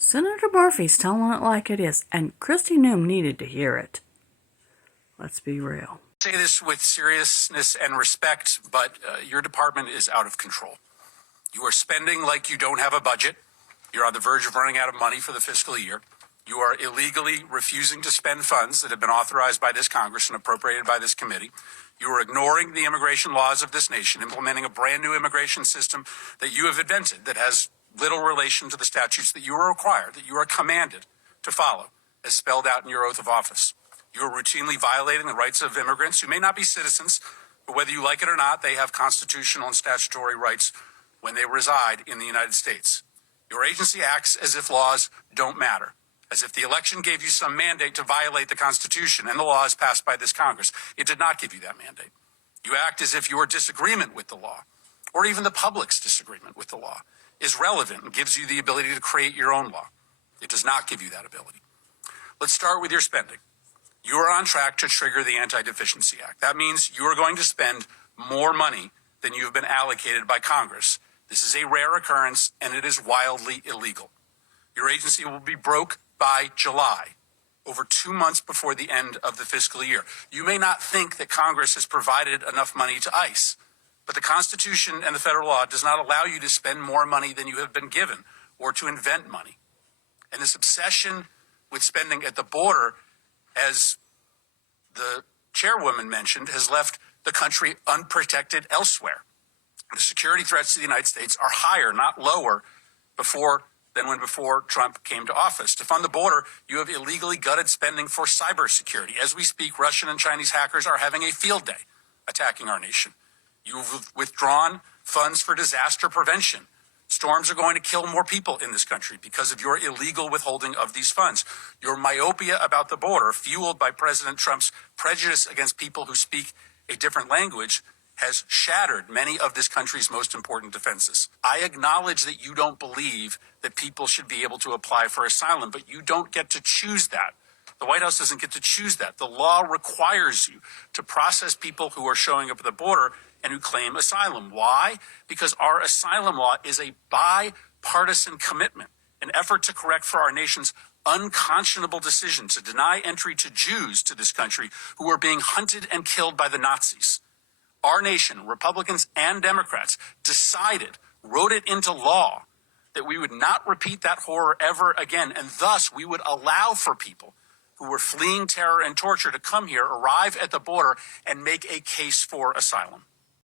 Senator Murphy's telling it like it is, and Kristi Noem needed to hear it. Let's be real. I say this with seriousness and respect, but your department is out of control. You are spending like you don't have a budget. You're on the verge of running out of money for the fiscal year. You are illegally refusing to spend funds that have been authorized by this Congress and appropriated by this committee. You are ignoring the immigration laws of this nation, implementing a brand new immigration system that you have invented that has little relation to the statutes that you are required, that you are commanded to follow, as spelled out in your oath of office. You are routinely violating the rights of immigrants who may not be citizens, but whether you like it or not, they have constitutional and statutory rights when they reside in the United States. Your agency acts as if laws don't matter, as if the election gave you some mandate to violate the Constitution and the laws passed by this Congress. It did not give you that mandate. You act as if your disagreement with the law, or even the public's disagreement with the law, is relevant and gives you the ability to create your own law. It does not give you that ability. Let's start with your spending. You are on track to trigger the Anti-Deficiency Act. That means you are going to spend more money than you have been allocated by Congress. This is a rare occurrence, and it is wildly illegal. Your agency will be broke by July, over 2 months before the end of the fiscal year. You may not think that Congress has provided enough money to ICE, but the Constitution and the federal law does not allow you to spend more money than you have been given or to invent money. And this obsession with spending at the border, as the chairwoman mentioned, has left the country unprotected elsewhere. The security threats to the United States are higher, not lower, than before Trump came to office. To fund the border, you have illegally gutted spending for cybersecurity. As we speak, Russian and Chinese hackers are having a field day attacking our nation. You've withdrawn funds for disaster prevention. Storms are going to kill more people in this country because of your illegal withholding of these funds. Your myopia about the border, fueled by President Trump's prejudice against people who speak a different language, has shattered many of this country's most important defenses. I acknowledge that you don't believe that people should be able to apply for asylum, but you don't get to choose that. The White House doesn't get to choose that. The law requires you to process people who are showing up at the border and who claim asylum. Why? Because our asylum law is a bipartisan commitment, an effort to correct for our nation's unconscionable decision to deny entry to Jews to this country who were being hunted and killed by the Nazis. Our nation, Republicans and Democrats, wrote it into law that we would not repeat that horror ever again, and thus we would allow for people who were fleeing terror and torture to come here, arrive at the border, and make a case for asylum.